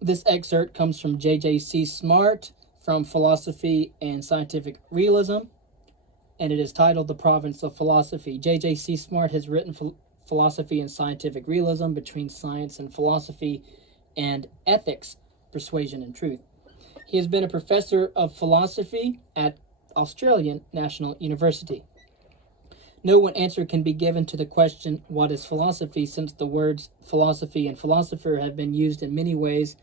This excerpt comes from J.J.C. Smart from Philosophy and Scientific Realism, and it is titled The Province of Philosophy. J.J.C. Smart has written Philosophy and Scientific Realism, Between Science and Philosophy and Ethics, Persuasion and Truth. He has been a professor of philosophy at Australian National University. No one answer can be given to the question, what is philosophy, since the words philosophy and philosopher have been used in many ways.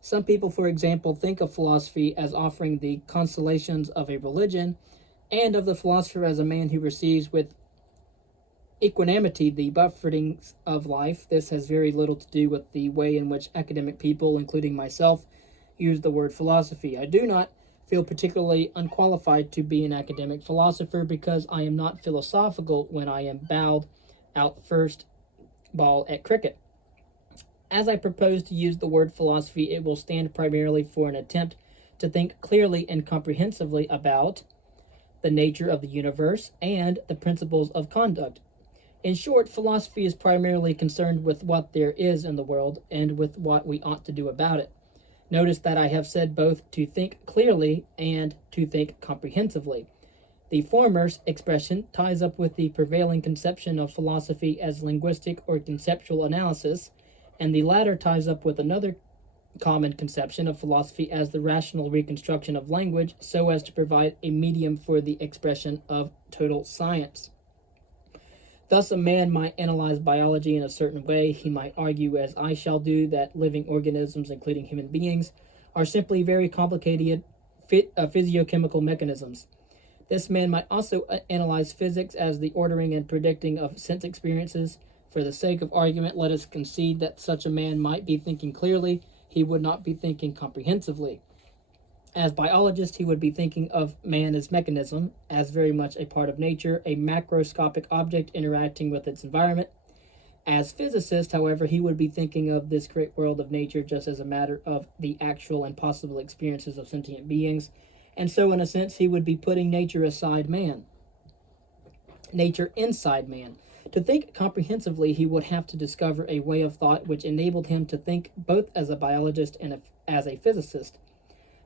Some people, for example, think of philosophy as offering the consolations of a religion, and of the philosopher as a man who receives with equanimity the buffetings of life. This has very little to do with the way in which academic people, including myself, use the word philosophy. I do not feel particularly unqualified to be an academic philosopher because I am not philosophical when I am bowed out first ball at cricket. As I propose to use the word philosophy, it will stand primarily for an attempt to think clearly and comprehensively about the nature of the universe and the principles of conduct. In short, philosophy is primarily concerned with what there is in the world and with what we ought to do about it. Notice that I have said both to think clearly and to think comprehensively. The former expression ties up with the prevailing conception of philosophy as linguistic or conceptual analysis, and the latter ties up with another common conception of philosophy as the rational reconstruction of language so as to provide a medium for the expression of total science. Thus, a man might analyze biology in a certain way. He might argue, as I shall do, that living organisms, including human beings, are simply very complicated physiochemical mechanisms. This man might also analyze physics as the ordering and predicting of sense experiences. For the sake of argument, let us concede that such a man might be thinking clearly. He would not be thinking comprehensively. As biologist, he would be thinking of man as mechanism, as very much a part of nature, a macroscopic object interacting with its environment. As physicist, however, he would be thinking of this great world of nature just as a matter of the actual and possible experiences of sentient beings, and so in a sense he would be putting nature inside man. To think comprehensively, he would have to discover a way of thought which enabled him to think both as a biologist and as a physicist.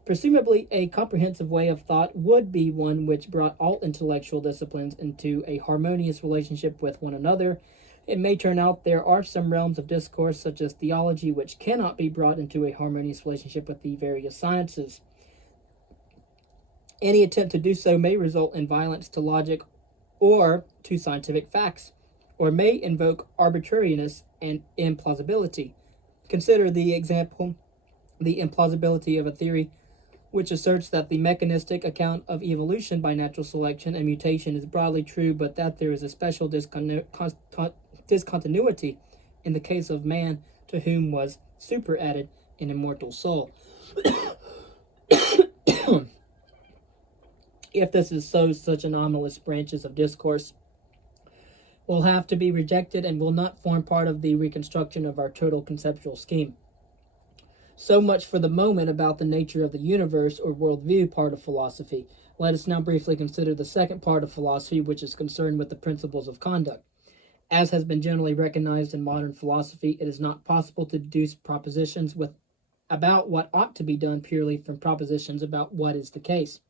Presumably, a comprehensive way of thought would be one which brought all intellectual disciplines into a harmonious relationship with one another. It may turn out there are some realms of discourse, such as theology, which cannot be brought into a harmonious relationship with the various sciences. Any attempt to do so may result in violence to logic or to scientific facts, or may invoke arbitrariness and implausibility. Consider the example, the implausibility of a theory which asserts that the mechanistic account of evolution by natural selection and mutation is broadly true, but that there is a special discontinuity in the case of man, to whom was superadded an immortal soul. If this is so, such anomalous branches of discourse will have to be rejected and will not form part of the reconstruction of our total conceptual scheme. So much for the moment about the nature of the universe or worldview part of philosophy. Let us now briefly consider the second part of philosophy, which is concerned with the principles of conduct. As has been generally recognized in modern philosophy, it is not possible to deduce propositions about what ought to be done purely from propositions about what is the case.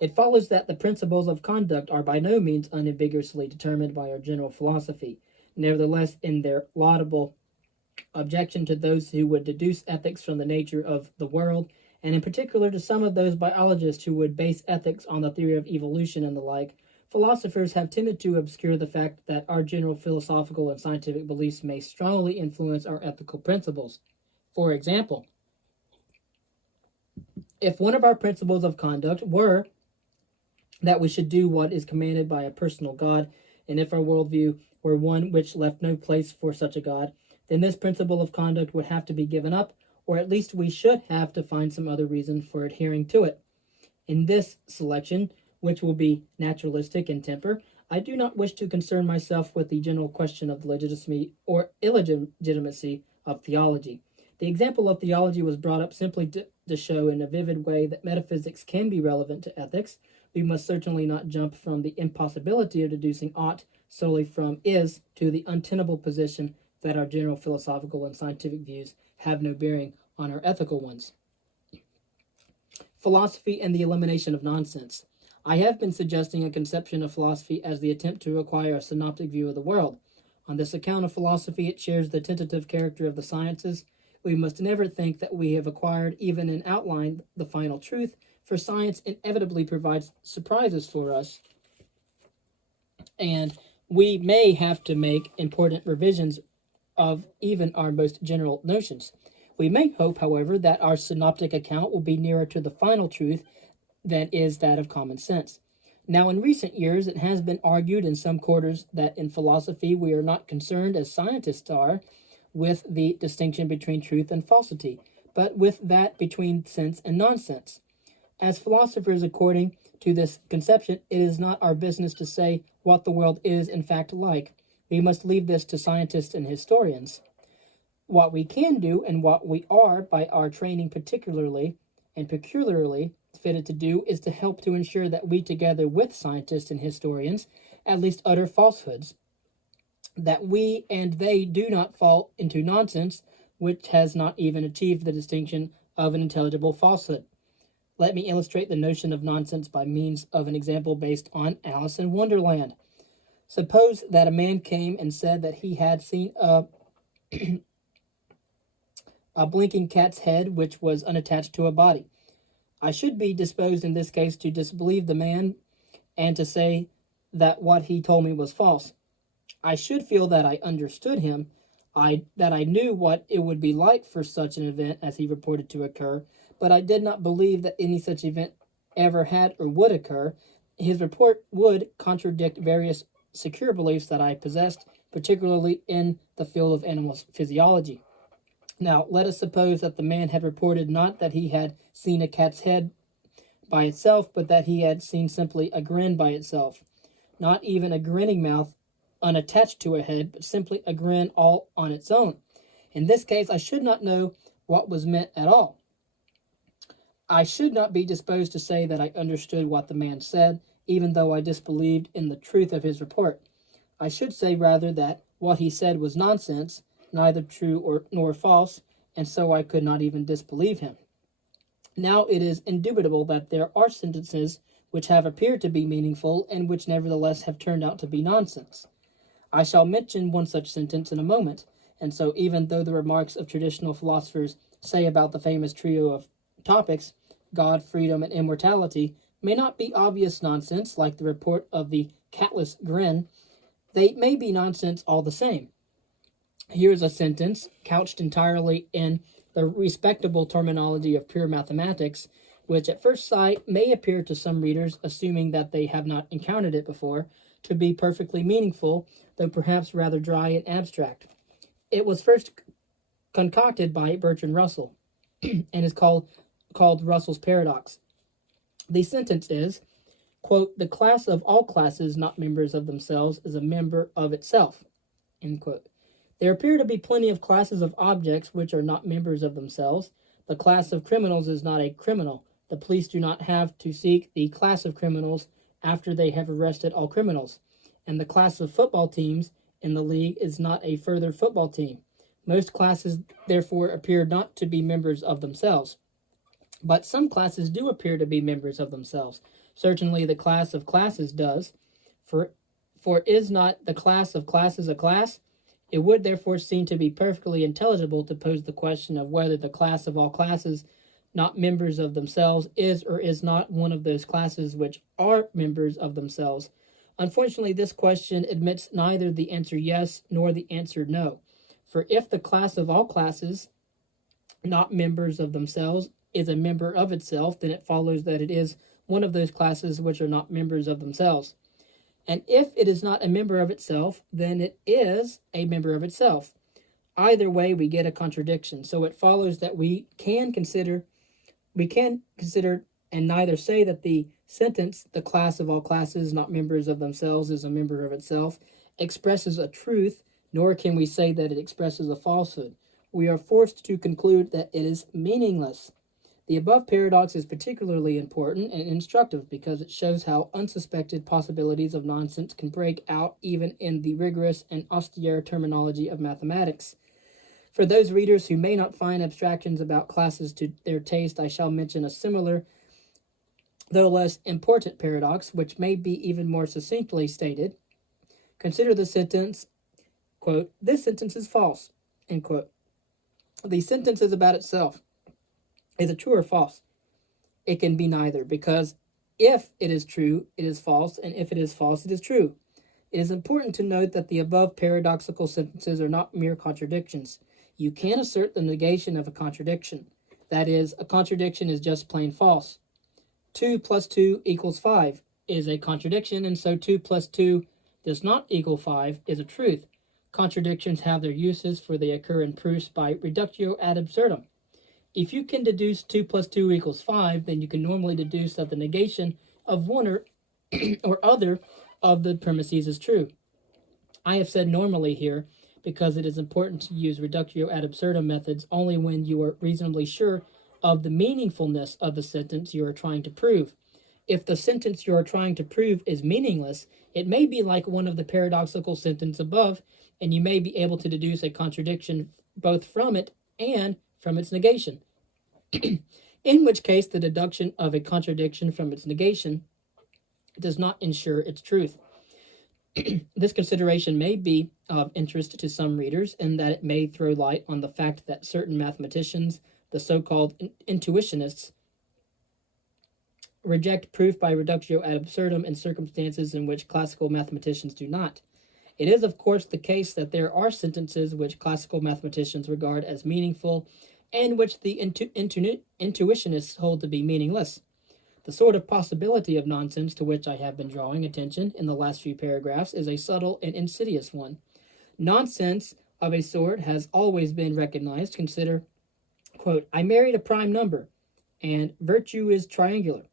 It follows that the principles of conduct are by no means unambiguously determined by our general philosophy. Nevertheless, in their laudable objection to those who would deduce ethics from the nature of the world, and in particular to some of those biologists who would base ethics on the theory of evolution and the like, philosophers have tended to obscure the fact that our general philosophical and scientific beliefs may strongly influence our ethical principles. For example, if one of our principles of conduct were that we should do what is commanded by a personal God, and if our worldview were one which left no place for such a God, then this principle of conduct would have to be given up, or at least we should have to find some other reason for adhering to it. In this selection, which will be naturalistic in temper, I do not wish to concern myself with the general question of the legitimacy or illegitimacy of theology. The example of theology was brought up simply to show in a vivid way that metaphysics can be relevant to ethics. We must certainly not jump from the impossibility of deducing ought solely from is to the untenable position that our general philosophical and scientific views have no bearing on our ethical ones. Philosophy and the elimination of nonsense. I have been suggesting a conception of philosophy as the attempt to acquire a synoptic view of the world. On this account of philosophy, it shares the tentative character of the sciences. We must never think that we have acquired, even in outline, the final truth, for science inevitably provides surprises for us, and we may have to make important revisions of even our most general notions. We may hope, however, that our synoptic account will be nearer to the final truth than is that of common sense. Now, in recent years, it has been argued in some quarters that in philosophy we are not concerned, as scientists are, with the distinction between truth and falsity, but with that between sense and nonsense. As philosophers, according to this conception, it is not our business to say what the world is in fact like. We must leave this to scientists and historians. What we can do, and what we are by our training particularly and peculiarly fitted to do, is to help to ensure that we, together with scientists and historians, at least utter falsehoods, that we and they do not fall into nonsense which has not even achieved the distinction of an intelligible falsehood. Let me illustrate the notion of nonsense by means of an example based on Alice in Wonderland. Suppose that a man came and said that he had seen a blinking cat's head which was unattached to a body. I should be disposed in this case to disbelieve the man and to say that what he told me was false. I should feel that I understood him, that I knew what it would be like for such an event as he reported to occur, but I did not believe that any such event ever had or would occur. His report would contradict various secure beliefs that I possessed, particularly in the field of animal physiology. Now, let us suppose that the man had reported not that he had seen a cat's head by itself, but that he had seen simply a grin by itself. Not even a grinning mouth unattached to a head, but simply a grin all on its own. In this case, I should not know what was meant at all. I should not be disposed to say that I understood what the man said, even though I disbelieved in the truth of his report. I should say rather that what he said was nonsense, neither true nor false, and so I could not even disbelieve him. Now it is indubitable that there are sentences which have appeared to be meaningful and which nevertheless have turned out to be nonsense. I shall mention one such sentence in a moment, and so even though the remarks of traditional philosophers say about the famous trio of topics, God, freedom, and immortality, may not be obvious nonsense like the report of the catless grin, they may be nonsense all the same. Here's a sentence couched entirely in the respectable terminology of pure mathematics, which at first sight may appear to some readers, assuming that they have not encountered it before, to be perfectly meaningful, though perhaps rather dry and abstract. It was first concocted by Bertrand Russell and is called Russell's paradox. The sentence is, quote, "The class of all classes not members of themselves is a member of itself," end quote. There appear to be plenty of classes of objects which are not members of themselves. The class of criminals is not a criminal. The police do not have to seek the class of criminals after they have arrested all criminals. And the class of football teams in the league is not a further football team. Most classes, therefore, appear not to be members of themselves. But some classes do appear to be members of themselves. Certainly the class of classes does. For is not the class of classes a class? It would therefore seem to be perfectly intelligible to pose the question of whether the class of all classes not members of themselves is or is not one of those classes which are members of themselves. Unfortunately, this question admits neither the answer yes nor the answer no. For if the class of all classes not members of themselves is a member of itself, then it follows that it is one of those classes which are not members of themselves. And if it is not a member of itself, then it is a member of itself. Either way, we get a contradiction. So it follows that we can consider and neither say that the sentence, "the class of all classes not members of themselves is a member of itself," expresses a truth, nor can we say that it expresses a falsehood. We are forced to conclude that it is meaningless. The above paradox is particularly important and instructive because it shows how unsuspected possibilities of nonsense can break out even in the rigorous and austere terminology of mathematics. For those readers who may not find abstractions about classes to their taste, I shall mention a similar, though less important paradox, which may be even more succinctly stated. Consider the sentence, quote, "This sentence is false," end quote. The sentence is about itself. Is it true or false? It can be neither, because if it is true, it is false, and if it is false, it is true. It is important to note that the above paradoxical sentences are not mere contradictions. You can assert the negation of a contradiction. That is, a contradiction is just plain false. 2 plus 2 equals 5 is a contradiction, and so 2 plus 2 does not equal 5 is a truth. Contradictions have their uses, for they occur in proofs by reductio ad absurdum. If you can deduce 2 plus 2 equals 5, then you can normally deduce that the negation of one or other of the premises is true. I have said normally here because it is important to use reductio ad absurdum methods only when you are reasonably sure of the meaningfulness of the sentence you are trying to prove. If the sentence you are trying to prove is meaningless, it may be like one of the paradoxical sentences above, and you may be able to deduce a contradiction both from it and from its negation. In which case, the deduction of a contradiction from its negation does not ensure its truth. This consideration may be of interest to some readers in that it may throw light on the fact that certain mathematicians, the so-called intuitionists, reject proof by reductio ad absurdum in circumstances in which classical mathematicians do not. It is, of course, the case that there are sentences which classical mathematicians regard as meaningful and which the intuitionists hold to be meaningless. The sort of possibility of nonsense to which I have been drawing attention in the last few paragraphs is a subtle and insidious one. Nonsense of a sort has always been recognized. Consider, quote, "I married a prime number, and virtue is triangular."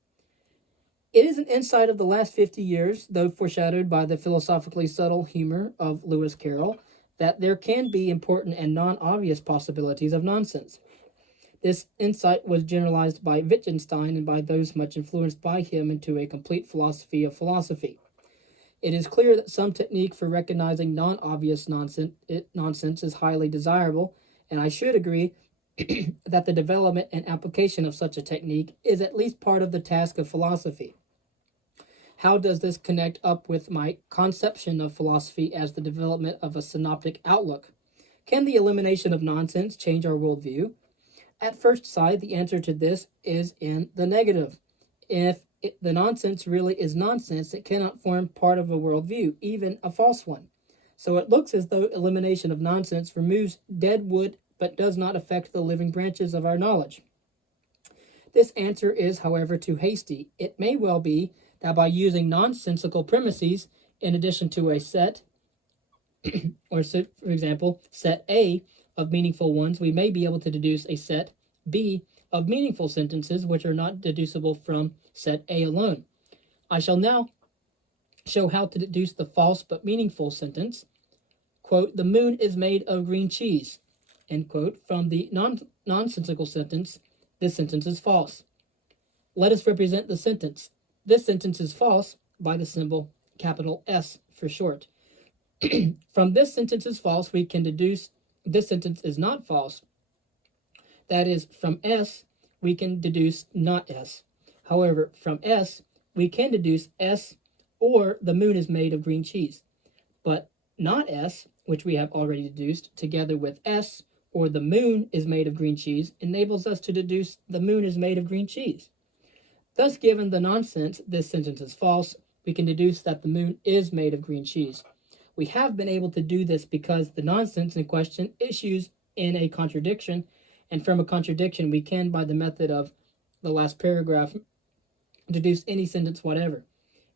It is an insight of the last 50 years, though foreshadowed by the philosophically subtle humor of Lewis Carroll, that there can be important and non-obvious possibilities of nonsense. This insight was generalized by Wittgenstein and by those much influenced by him into a complete philosophy of philosophy. It is clear that some technique for recognizing non-obvious nonsense is highly desirable, and I should agree that the development and application of such a technique is at least part of the task of philosophy. How does this connect up with my conception of philosophy as the development of a synoptic outlook? Can the elimination of nonsense change our worldview? At first sight, the answer to this is in the negative. If the nonsense really is nonsense, it cannot form part of a worldview, even a false one. So it looks as though elimination of nonsense removes dead wood but does not affect the living branches of our knowledge. This answer is, however, too hasty. It may well be that by using nonsensical premises in addition to a set, or for example, set A of meaningful ones, we may be able to deduce a set B of meaningful sentences which are not deducible from set A alone. I shall now show how to deduce the false but meaningful sentence, quote, "The moon is made of green cheese," end quote, from the nonsensical sentence, "This sentence is false." Let us represent the sentence, "This sentence is false," by the symbol capital S for short. From "this sentence is false," we can deduce "this sentence is not false." That is, from S, we can deduce not S. However, from S, we can deduce S or "the moon is made of green cheese." But not S, which we have already deduced, together with S or "the moon is made of green cheese," enables us to deduce "the moon is made of green cheese." Thus, given the nonsense, "this sentence is false," we can deduce that the moon is made of green cheese. We have been able to do this because the nonsense in question issues in a contradiction, and from a contradiction we can, by the method of the last paragraph, deduce any sentence whatever.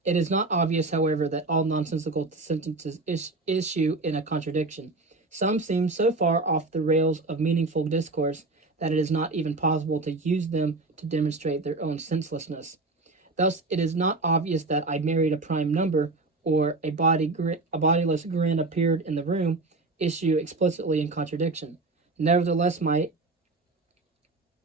It is not obvious, however, that all nonsensical sentences issue in a contradiction. Some seem so far off the rails of meaningful discourse that it is not even possible to use them to demonstrate their own senselessness. Thus, it is not obvious that "I married a prime number" or a bodiless grin appeared in the room issue explicitly in contradiction. Nevertheless, my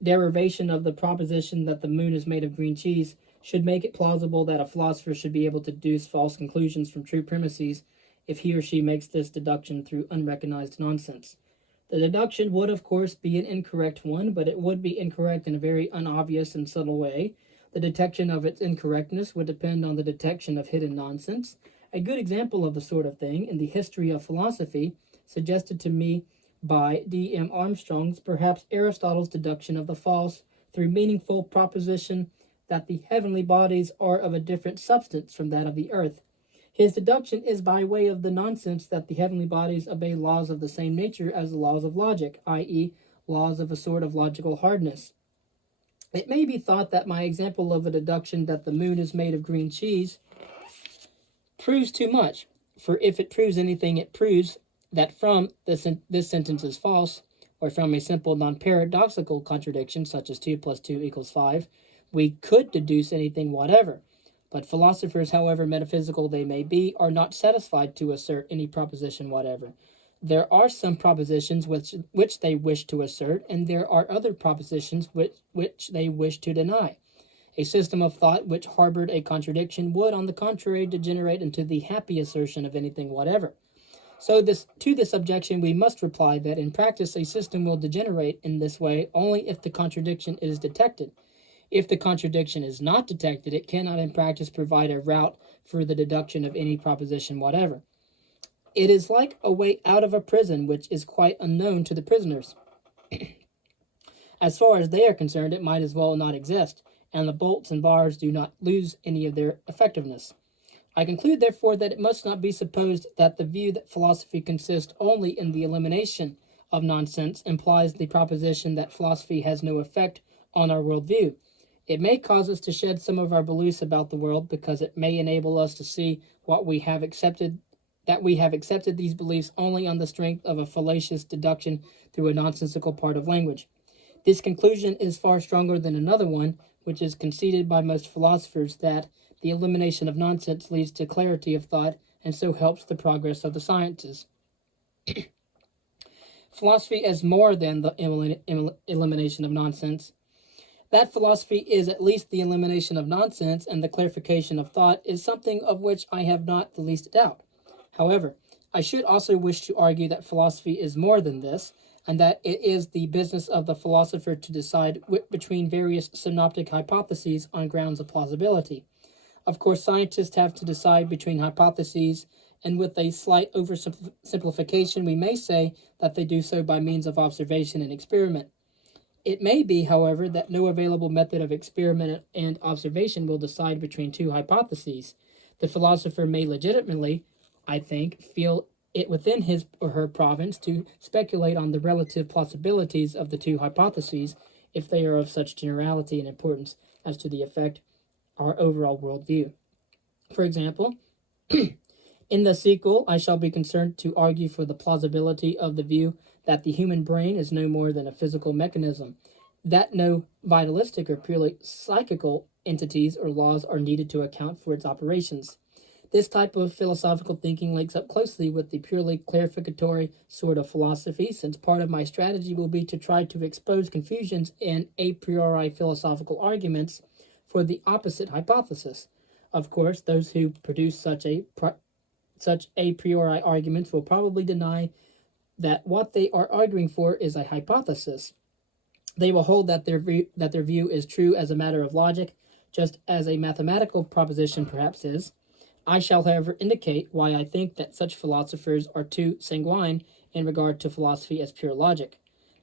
derivation of the proposition that the moon is made of green cheese should make it plausible that a philosopher should be able to deduce false conclusions from true premises if he or she makes this deduction through unrecognized nonsense. The deduction would, of course, be an incorrect one, but it would be incorrect in a very unobvious and subtle way. The detection of its incorrectness would depend on the detection of hidden nonsense. A good example of the sort of thing in the history of philosophy, suggested to me by D.M. Armstrong's, perhaps Aristotle's deduction of the false through meaningful proposition that the heavenly bodies are of a different substance from that of the earth. His deduction is by way of the nonsense that the heavenly bodies obey laws of the same nature as the laws of logic, i.e., laws of a sort of logical hardness. It may be thought that my example of a deduction that the moon is made of green cheese proves too much, for if it proves anything, it proves that from this sentence is false, or from a simple non-paradoxical contradiction, such as 2 plus 2 equals 5, we could deduce anything whatever. But philosophers, however metaphysical they may be, are not satisfied to assert any proposition whatever. There are some propositions which they wish to assert, and there are other propositions which they wish to deny. A system of thought which harbored a contradiction would, on the contrary, degenerate into the happy assertion of anything whatever. So to this objection we must reply that in practice a system will degenerate in this way only if the contradiction is detected. If the contradiction is not detected, it cannot in practice provide a route for the deduction of any proposition whatever. It is like a way out of a prison which is quite unknown to the prisoners. As far as they are concerned, it might as well not exist, and the bolts and bars do not lose any of their effectiveness. I conclude, therefore, that it must not be supposed that the view that philosophy consists only in the elimination of nonsense implies the proposition that philosophy has no effect on our worldview. It may cause us to shed some of our beliefs about the world because it may enable us to see that we have accepted these beliefs only on the strength of a fallacious deduction through a nonsensical part of language. This conclusion is far stronger than another one, which is conceded by most philosophers, that the elimination of nonsense leads to clarity of thought and so helps the progress of the sciences. Philosophy is more than the elimination of nonsense. That philosophy is at least the elimination of nonsense and the clarification of thought is something of which I have not the least doubt. However, I should also wish to argue that philosophy is more than this, and that it is the business of the philosopher to decide between various synoptic hypotheses on grounds of plausibility. Of course, scientists have to decide between hypotheses, and with a slight oversimplification, we may say that they do so by means of observation and experiment. It may be, however, that no available method of experiment and observation will decide between two hypotheses. The philosopher may legitimately, I think, feel it within his or her province to speculate on the relative plausibilities of the two hypotheses if they are of such generality and importance as to the effect our overall worldview. For example, in the sequel, I shall be concerned to argue for the plausibility of the view that the human brain is no more than a physical mechanism, that no vitalistic or purely psychical entities or laws are needed to account for its operations. This type of philosophical thinking links up closely with the purely clarificatory sort of philosophy, since part of my strategy will be to try to expose confusions in a priori philosophical arguments for the opposite hypothesis. Of course, those who produce such a priori arguments will probably deny that what they are arguing for is a hypothesis. They will hold that their view is true as a matter of logic, just as a mathematical proposition perhaps is. I shall, however, indicate why I think that such philosophers are too sanguine in regard to philosophy as pure logic.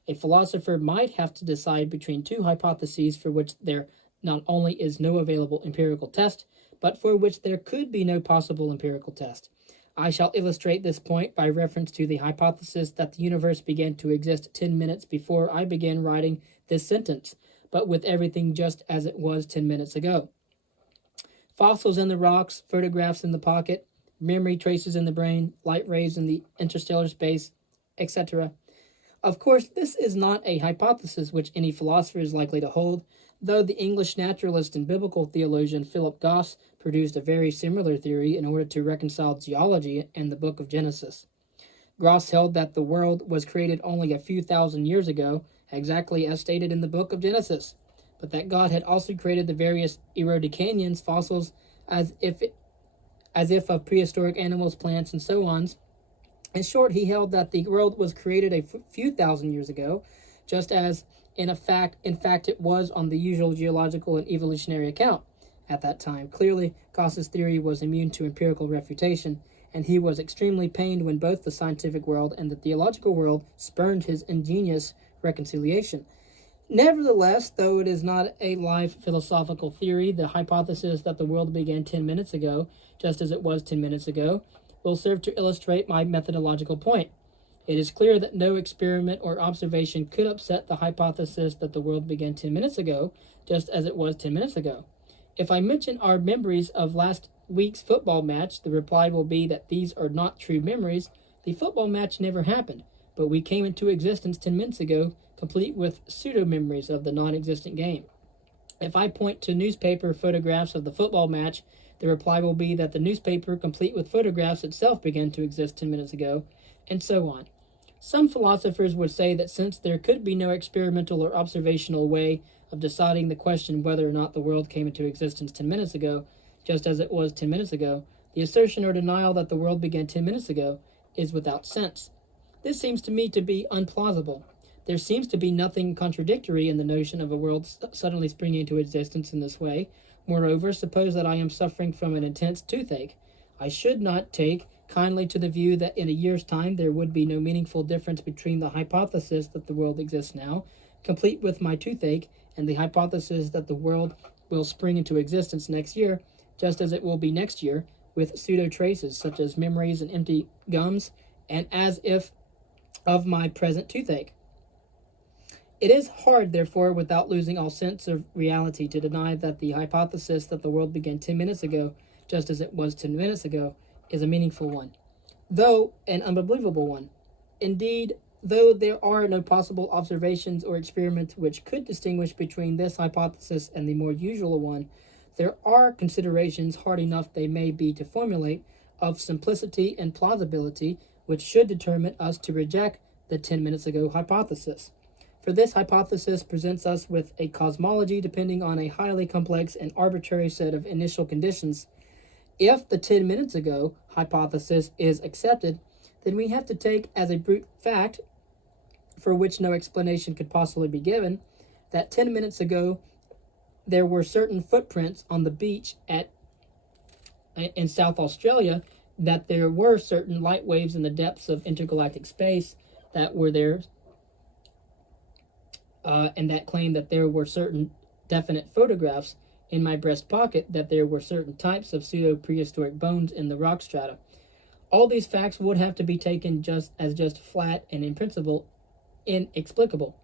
A philosopher might have to decide between two hypotheses for which there not only is no available empirical test, but for which there could be no possible empirical test. I shall illustrate this point by reference to the hypothesis that the universe began to exist 10 minutes before I began writing this sentence, but with everything just as it was 10 minutes ago. Fossils in the rocks, photographs in the pocket, memory traces in the brain, light rays in the interstellar space, etc. Of course, this is not a hypothesis which any philosopher is likely to hold, though the English naturalist and biblical theologian Philip Goss produced a very similar theory in order to reconcile geology and the book of Genesis. Goss held that the world was created only a few thousand years ago, exactly as stated in the book of Genesis, but that God had also created the various Erodicanians, fossils, as if of prehistoric animals, plants, and so on, In short, he held that the world was created a few thousand years ago, just as in fact it was on the usual geological and evolutionary account at that time. Clearly, Gauss's theory was immune to empirical refutation, and he was extremely pained when both the scientific world and the theological world spurned his ingenious reconciliation. Nevertheless, though it is not a live philosophical theory, the hypothesis that the world began 10 minutes ago, just as it was 10 minutes ago, will serve to illustrate my methodological point. It is clear that no experiment or observation could upset the hypothesis that the world began 10 minutes ago, just as it was 10 minutes ago. If I mention our memories of last week's football match, the reply will be that these are not true memories. The football match never happened, but we came into existence 10 minutes ago, complete with pseudo-memories of the non-existent game. If I point to newspaper photographs of the football match, the reply will be that the newspaper, complete with photographs itself, began to exist 10 minutes ago, and so on. Some philosophers would say that since there could be no experimental or observational way of deciding the question whether or not the world came into existence 10 minutes ago, just as it was 10 minutes ago, the assertion or denial that the world began 10 minutes ago is without sense. This seems to me to be unplausible. There seems to be nothing contradictory in the notion of a world suddenly springing into existence in this way. Moreover, suppose that I am suffering from an intense toothache. I should not take kindly to the view that in a year's time there would be no meaningful difference between the hypothesis that the world exists now, complete with my toothache, and the hypothesis that the world will spring into existence next year, just as it will be next year, with pseudo-traces such as memories and empty gums, and as if of my present toothache. It is hard, therefore, without losing all sense of reality, to deny that the hypothesis that the world began 10 minutes ago, just as it was 10 minutes ago, is a meaningful one, though an unbelievable one. Indeed, though there are no possible observations or experiments which could distinguish between this hypothesis and the more usual one, there are considerations, hard enough they may be to formulate, of simplicity and plausibility, which should determine us to reject the 10 minutes ago hypothesis. For this hypothesis presents us with a cosmology depending on a highly complex and arbitrary set of initial conditions. If the 10 minutes ago hypothesis is accepted, then we have to take as a brute fact, for which no explanation could possibly be given, that 10 minutes ago there were certain footprints on the beach in South Australia, that there were certain light waves in the depths of intergalactic space that were there, and that claimed that there were certain definite photographs in my breast pocket, that there were certain types of pseudo-prehistoric bones in the rock strata. All these facts would have to be taken just flat and in principle inexplicable.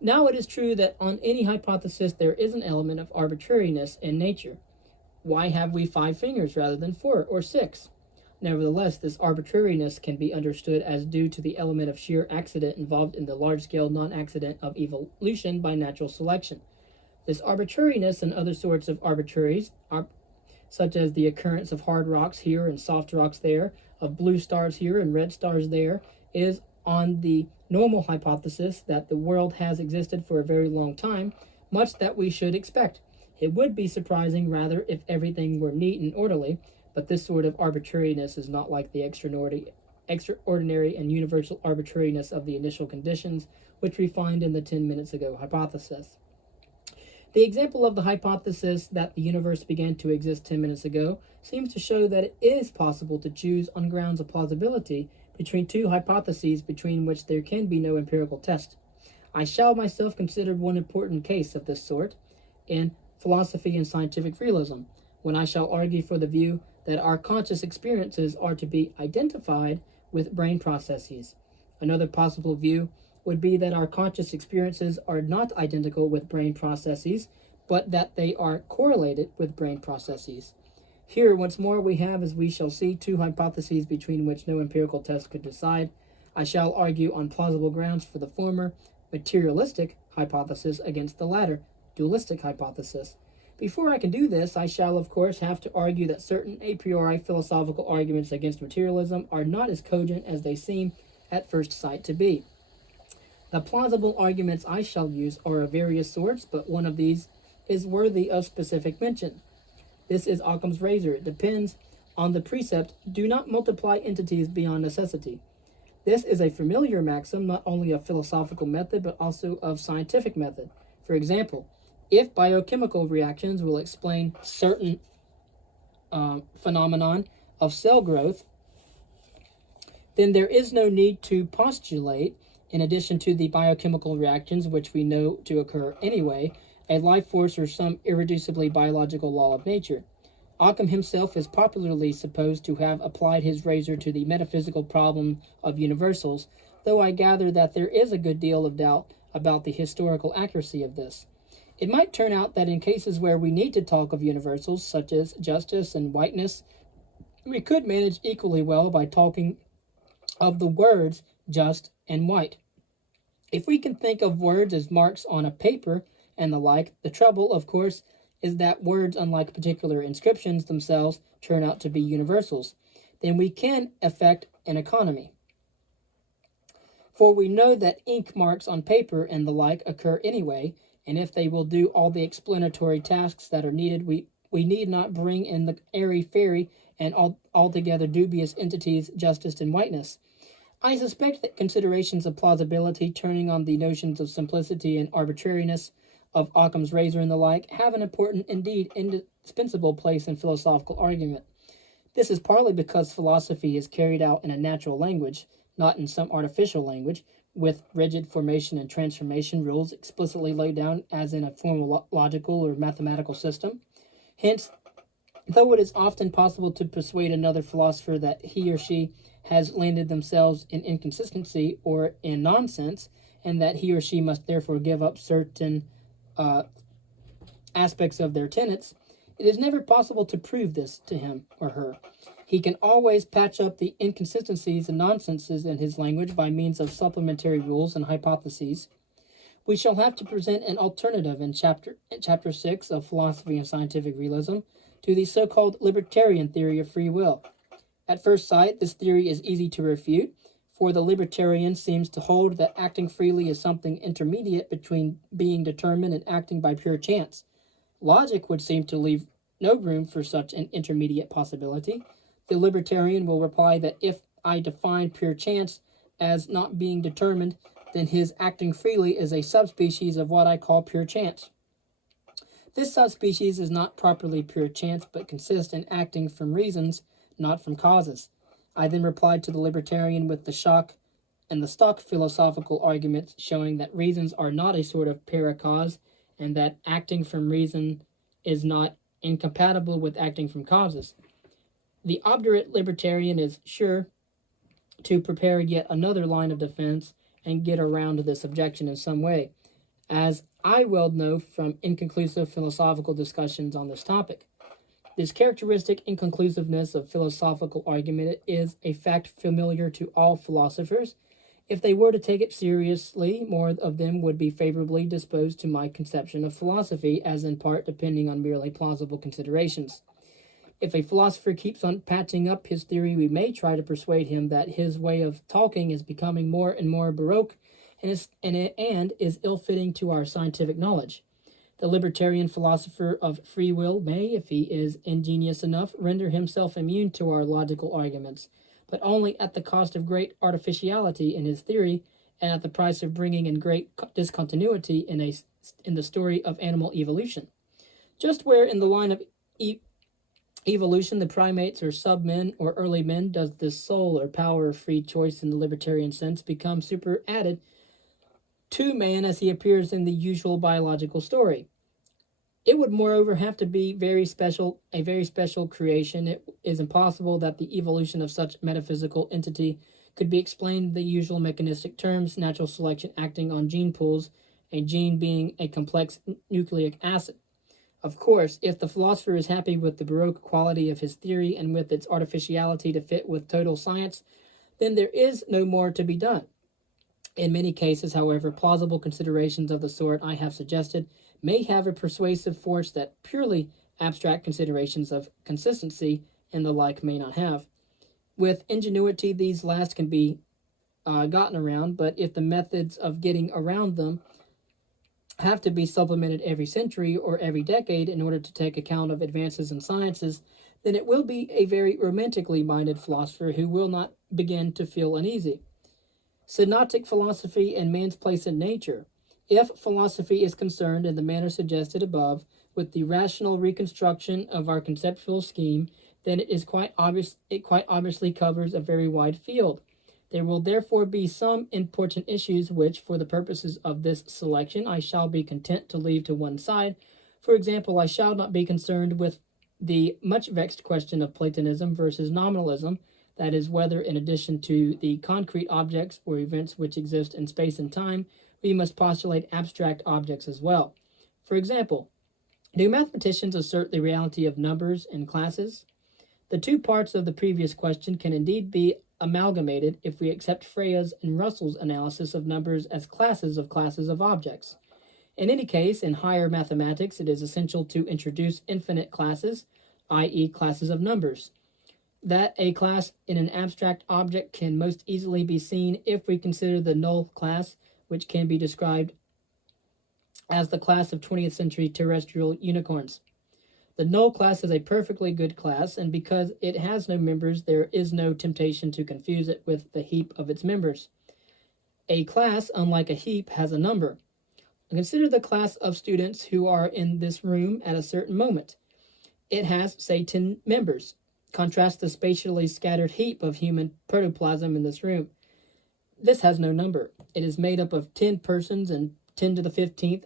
Now it is true that on any hypothesis there is an element of arbitrariness in nature. Why have we 5 fingers rather than 4 or 6? Nevertheless, this arbitrariness can be understood as due to the element of sheer accident involved in the large-scale non-accident of evolution by natural selection. This arbitrariness and other sorts of arbitraries, such as the occurrence of hard rocks here and soft rocks there, of blue stars here and red stars there, is on the normal hypothesis that the world has existed for a very long time, much that we should expect. It would be surprising, rather, if everything were neat and orderly, but this sort of arbitrariness is not like the extraordinary and universal arbitrariness of the initial conditions, which we find in the 10 minutes ago hypothesis. The example of the hypothesis that the universe began to exist 10 minutes ago seems to show that it is possible to choose on grounds of plausibility between 2 hypotheses between which there can be no empirical test. I shall myself consider one important case of this sort in Philosophy and Scientific Realism, when I shall argue for the view that our conscious experiences are to be identified with brain processes. Another possible view would be that our conscious experiences are not identical with brain processes, but that they are correlated with brain processes. Here, once more, we have, as we shall see, 2 hypotheses between which no empirical test could decide. I shall argue on plausible grounds for the former, materialistic hypothesis, against the latter, dualistic hypothesis. Before I can do this, I shall, of course, have to argue that certain a priori philosophical arguments against materialism are not as cogent as they seem at first sight to be. The plausible arguments I shall use are of various sorts, but one of these is worthy of specific mention. This is Occam's razor. It depends on the precept, do not multiply entities beyond necessity. This is a familiar maxim not only of philosophical method but also of scientific method. For example, if biochemical reactions will explain certain phenomenon of cell growth, then there is no need to postulate, in addition to the biochemical reactions which we know to occur anyway, a life force or some irreducibly biological law of nature. Occam himself is popularly supposed to have applied his razor to the metaphysical problem of universals, though I gather that there is a good deal of doubt about the historical accuracy of this. It might turn out that in cases where we need to talk of universals, such as justice and whiteness, we could manage equally well by talking of the words just and white. If we can think of words as marks on a paper and the like, the trouble, of course, is that words, unlike particular inscriptions themselves, turn out to be universals. Then we can effect an economy. For we know that ink marks on paper and the like occur anyway, and if they will do all the explanatory tasks that are needed, we need not bring in the airy-fairy and altogether dubious entities, justice and whiteness. I suspect that considerations of plausibility, turning on the notions of simplicity and arbitrariness of Occam's razor and the like, have an important, indeed indispensable place in philosophical argument. This is partly because philosophy is carried out in a natural language, not in some artificial language, with rigid formation and transformation rules explicitly laid down as in a formal logical or mathematical system. Hence, though it is often possible to persuade another philosopher that he or she has landed themselves in inconsistency or in nonsense, and that he or she must therefore give up certain aspects of their tenets, it is never possible to prove this to him or her. He can always patch up the inconsistencies and nonsenses in his language by means of supplementary rules and hypotheses. We shall have to present an alternative in chapter 6 of Philosophy and Scientific Realism to the so-called libertarian theory of free will. At first sight, this theory is easy to refute, for the libertarian seems to hold that acting freely is something intermediate between being determined and acting by pure chance. Logic would seem to leave no room for such an intermediate possibility. The libertarian will reply that if I define pure chance as not being determined, then his acting freely is a subspecies of what I call pure chance. This subspecies is not properly pure chance, but consists in acting from reasons, not from causes. I then replied to the libertarian with the shock and the stock philosophical arguments showing that reasons are not a sort of para-cause, and that acting from reason is not incompatible with acting from causes. The obdurate libertarian is sure to prepare yet another line of defense and get around this objection in some way, as I well know from inconclusive philosophical discussions on this topic. This characteristic inconclusiveness of philosophical argument is a fact familiar to all philosophers. If they were to take it seriously, more of them would be favorably disposed to my conception of philosophy, as in part depending on merely plausible considerations. If a philosopher keeps on patching up his theory, we may try to persuade him that his way of talking is becoming more and more baroque and is ill-fitting to our scientific knowledge. The libertarian philosopher of free will may, if he is ingenious enough, render himself immune to our logical arguments, but only at the cost of great artificiality in his theory and at the price of bringing in great discontinuity in the story of animal evolution. Just where in the line of evolution the primates or sub-men or early men does this soul or power of free choice in the libertarian sense become superadded to man as he appears in the usual biological story. It would moreover have to be a very special creation. It is impossible that the evolution of such metaphysical entity could be explained in the usual mechanistic terms, natural selection acting on gene pools, a gene being a complex nucleic acid. Of course, if the philosopher is happy with the baroque quality of his theory and with its artificiality to fit with total science, then there is no more to be done. In many cases, however, plausible considerations of the sort I have suggested may have a persuasive force that purely abstract considerations of consistency and the like may not have. With ingenuity, these last can be gotten around, but if the methods of getting around them have to be supplemented every century or every decade in order to take account of advances in sciences, then it will be a very romantically minded philosopher who will not begin to feel uneasy. Synoptic philosophy and man's place in nature. If philosophy is concerned in the manner suggested above with the rational reconstruction of our conceptual scheme, then it quite obviously covers a very wide field. There will therefore be some important issues which, for the purposes of this selection, I shall be content to leave to one side. For example, I shall not be concerned with the much vexed question of Platonism versus nominalism, that is, whether in addition to the concrete objects or events which exist in space and time, we must postulate abstract objects as well. For example, do mathematicians assert the reality of numbers and classes? The two parts of the previous question can indeed be amalgamated if we accept Freya's and Russell's analysis of numbers as classes of objects. In any case, in higher mathematics, it is essential to introduce infinite classes, i.e., classes of numbers. That a class in an abstract object can most easily be seen if we consider the null class, which can be described as the class of 20th century terrestrial unicorns. The null class is a perfectly good class, and because it has no members, there is no temptation to confuse it with the heap of its members. A class, unlike a heap, has a number. Consider the class of students who are in this room at a certain moment. It has, say, 10 members. Contrast the spatially scattered heap of human protoplasm in this room. This has no number. It is made up of 10 persons and 10 to the 15th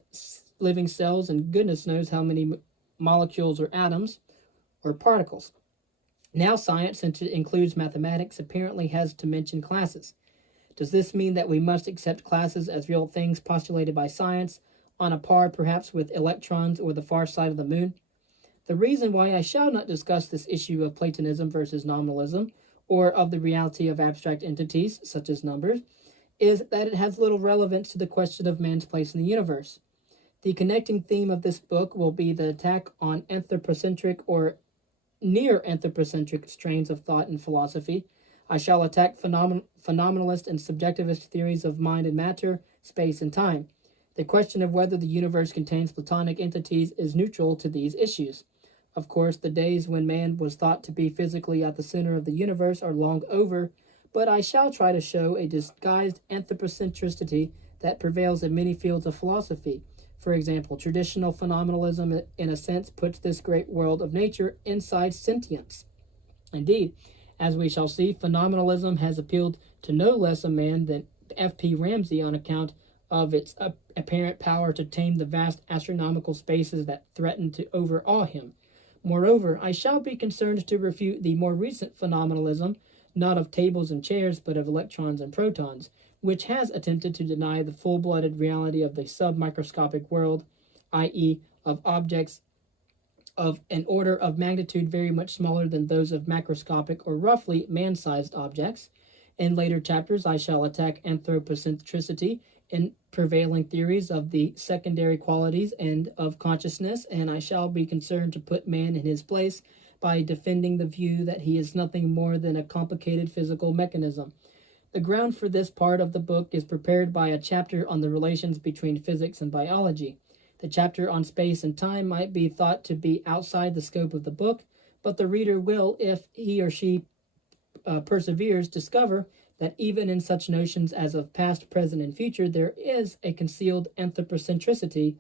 living cells, and goodness knows how many molecules or atoms or particles. Now science, since it includes mathematics, apparently has to mention classes. Does this mean that we must accept classes as real things postulated by science, on a par perhaps with electrons or the far side of the moon? The reason why I shall not discuss this issue of Platonism versus nominalism, or of the reality of abstract entities, such as numbers, is that it has little relevance to the question of man's place in the universe. The connecting theme of this book will be the attack on anthropocentric or near-anthropocentric strains of thought and philosophy. I shall attack phenomenalist and subjectivist theories of mind and matter, space and time. The question of whether the universe contains Platonic entities is neutral to these issues. Of course, the days when man was thought to be physically at the center of the universe are long over, but I shall try to show a disguised anthropocentricity that prevails in many fields of philosophy. For example, traditional phenomenalism, in a sense, puts this great world of nature inside sentience. Indeed, as we shall see, phenomenalism has appealed to no less a man than F.P. Ramsey on account of its apparent power to tame the vast astronomical spaces that threaten to overawe him. Moreover, I shall be concerned to refute the more recent phenomenalism, not of tables and chairs, but of electrons and protons, which has attempted to deny the full-blooded reality of the submicroscopic world, i.e., of objects of an order of magnitude very much smaller than those of macroscopic or roughly man-sized objects. In later chapters, I shall attack anthropocentricity in prevailing theories of the secondary qualities and of consciousness, and I shall be concerned to put man in his place by defending the view that he is nothing more than a complicated physical mechanism. The ground for this part of the book is prepared by a chapter on the relations between physics and biology. The chapter on space and time might be thought to be outside the scope of the book, but the reader will, if he or she perseveres, discover that even in such notions as of past, present, and future, there is a concealed anthropocentricity.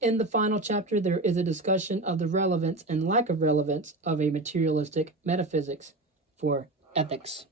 In the final chapter, there is a discussion of the relevance and lack of relevance of a materialistic metaphysics for ethics.